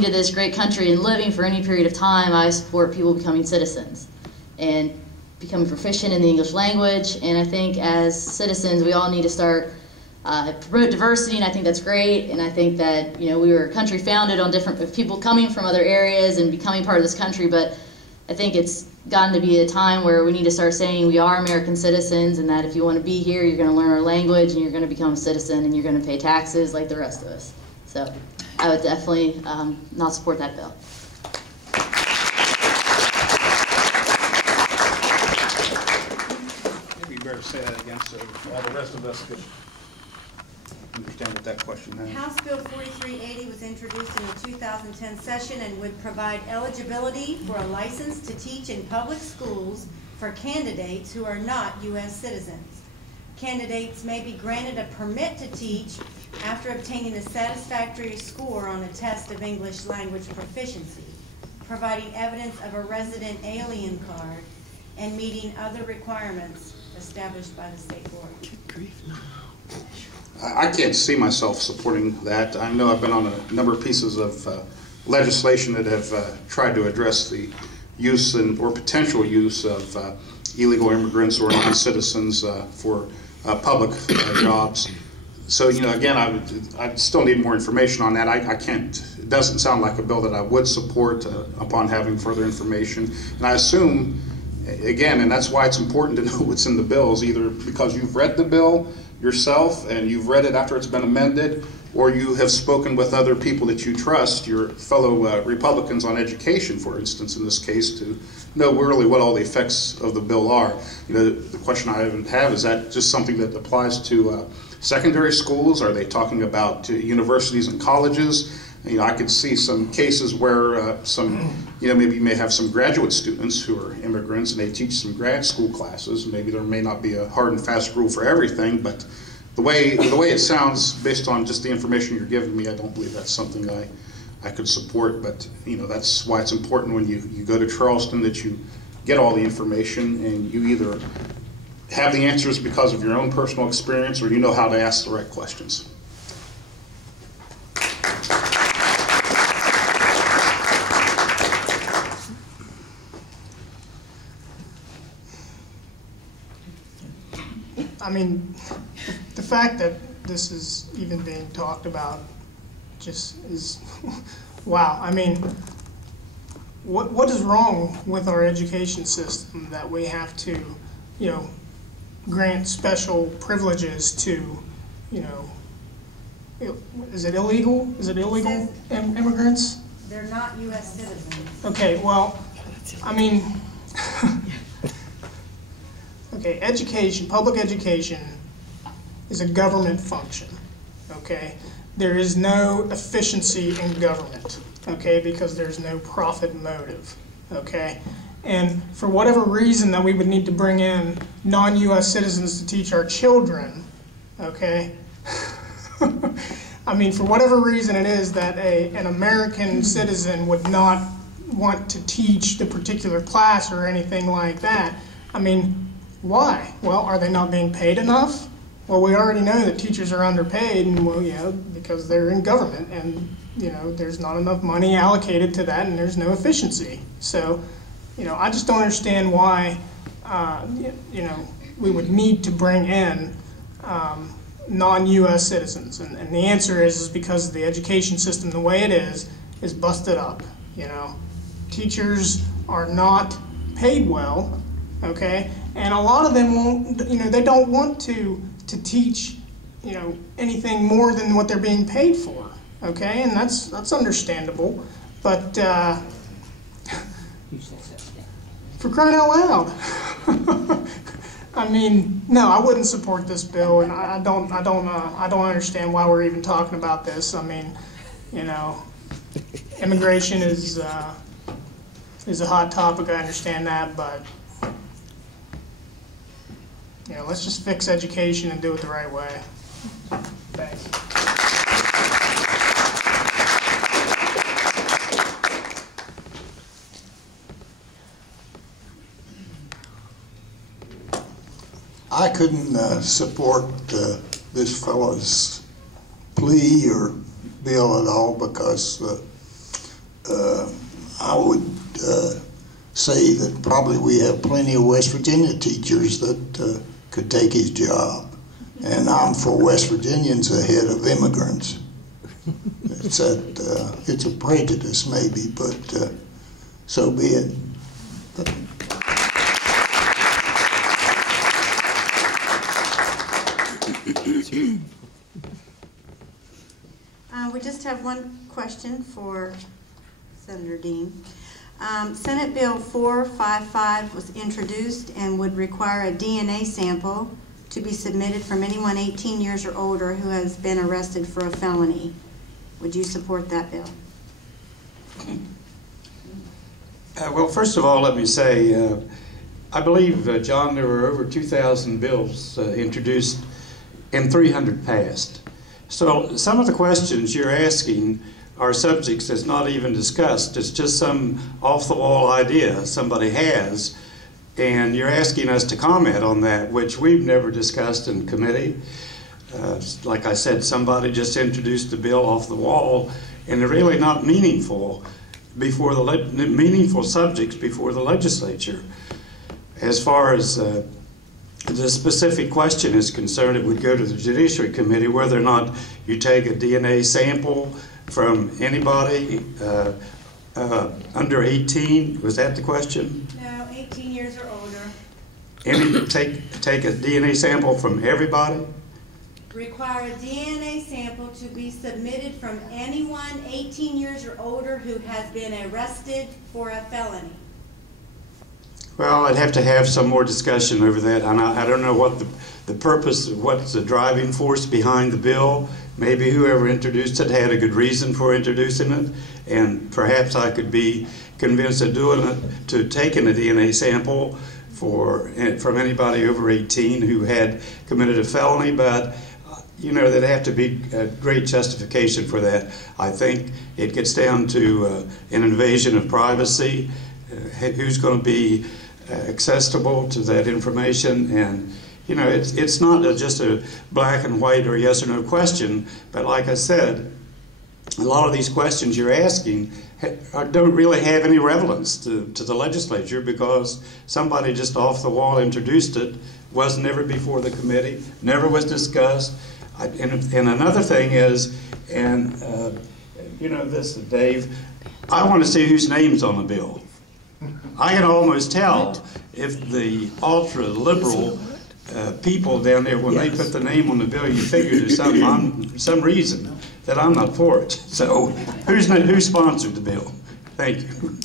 coming to this great country and living for any period of time, I support people becoming citizens and becoming proficient in the English language. And I think as citizens, we all need to start promote diversity, and I think that's great. And I think that, you know, we were a country founded on different people coming from other areas and becoming part of this country, but I think it's gotten to be a time where we need to start saying we are American citizens, and that if you want to be here, you're going to learn our language, and you're going to become a citizen, and you're going to pay taxes like the rest of us. So I would definitely not support that bill. Maybe you better say that again so the rest of us could understand what that question is. House Bill 4380 was introduced in the 2010 session and would provide eligibility for a license to teach in public schools for candidates who are not U.S. citizens. Candidates may be granted a permit to teach after obtaining a satisfactory score on a test of English language proficiency, providing evidence of a resident alien card, and meeting other requirements established by the state board. I can't see myself supporting that. I know I've been on a number of pieces of legislation that have tried to address the use or potential use of illegal immigrants or non-citizens for public jobs. So, you know, again, I still need more information on that. I can't, it doesn't sound like a bill that I would support upon having further information. And I assume, again, and that's why it's important to know what's in the bills, either because you've read the bill yourself and you've read it after it's been amended, or you have spoken with other people that you trust, your fellow Republicans on education, for instance, in this case, to know really what all the effects of the bill are. You know, the question I have is that just something that applies to secondary schools? Are they talking about universities and colleges? You know, I could see some cases where maybe you may have some graduate students who are immigrants and they teach some grad school classes. Maybe there may not be a hard and fast rule for everything, but the way it sounds, based on just the information you're giving me, I don't believe that's something I could support. But, you know, that's why it's important when you go to Charleston that you get all the information and you either have the answers because of your own personal experience or you know how to ask the right questions. I mean, the fact that this is even being talked about just is, wow. I mean, what is wrong with our education system that we have to, you know, grant special privileges to, you know, is it illegal? Is it illegal immigrants? They're not U.S. citizens. Okay, well, I mean, okay, education, public education is a government function, okay? There is no efficiency in government, okay, because there's no profit motive, okay? And for whatever reason that we would need to bring in non-U.S. citizens to teach our children, okay? I mean, for whatever reason it is that an American citizen would not want to teach the particular class or anything like that, I mean, why? Well, are they not being paid enough? Well, we already know that teachers are underpaid, and well, yeah, because they're in government, and you know, there's not enough money allocated to that, and there's no efficiency. So, you know, I just don't understand why, you know, we would need to bring in non-U.S. citizens, and the answer is because the education system, the way it is busted up. You know, teachers are not paid well, okay, and a lot of them won't. You know, they don't want to teach, you know, anything more than what they're being paid for, okay, and that's understandable, but for crying out loud. I mean, no, I wouldn't support this bill, and I don't understand why we're even talking about this. I mean, you know, immigration is a hot topic. I understand that, but you know, let's just fix education and do it the right way. Thanks. I couldn't support this fellow's plea or bill at all because I would say that probably we have plenty of West Virginia teachers that could take his job. And I'm for West Virginians ahead of immigrants. It's a prejudice maybe, but so be it. We just have one question for Senator Dean. Senate Bill 455 was introduced and would require a DNA sample to be submitted from anyone 18 years or older who has been arrested for a felony. Would you support that bill? Well, first of all, let me say, I believe, John, there were over 2,000 bills introduced and 300 passed. So some of the questions you're asking are subjects that's not even discussed. It's just some off-the-wall idea somebody has, and you're asking us to comment on that, which we've never discussed in committee. Like I said, somebody just introduced a bill off the wall, and they're really not meaningful meaningful subjects before the legislature. As far as the specific question is concerned, it would go to the Judiciary Committee whether or not you take a DNA sample from anybody under 18. Was that the question? No, 18 years or older. Take a DNA sample from everybody? Require a DNA sample to be submitted from anyone 18 years or older who has been arrested for a felony. Well, I'd have to have some more discussion over that, and I don't know what the purpose, what's the driving force behind the bill. Maybe whoever introduced it had a good reason for introducing it, and perhaps I could be convinced of taking a DNA sample from anybody over 18 who had committed a felony, but you know, there'd have to be a great justification for that. I think it gets down to an invasion of privacy, who's going to be accessible to that information, and you know, it's not just a black and white or yes or no question, but like I said, a lot of these questions you're asking don't really have any relevance to the legislature because somebody just off the wall introduced it, was never before the committee, never was discussed. And another thing is, and you know this, Dave, I want to see whose name's on the bill. I can almost tell if the ultra-liberal people down there, when they put the name on the bill, you figure there's some reason that I'm not for it. So who sponsored the bill? Thank you.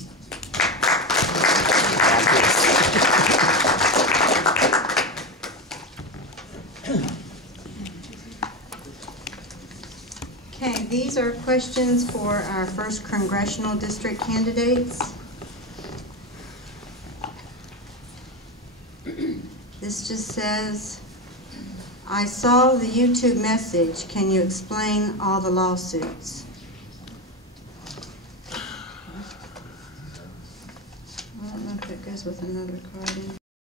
Okay, these are questions for our first congressional district candidates. This just says, I saw the YouTube message. Can you explain all the lawsuits? I don't know if it goes with another card.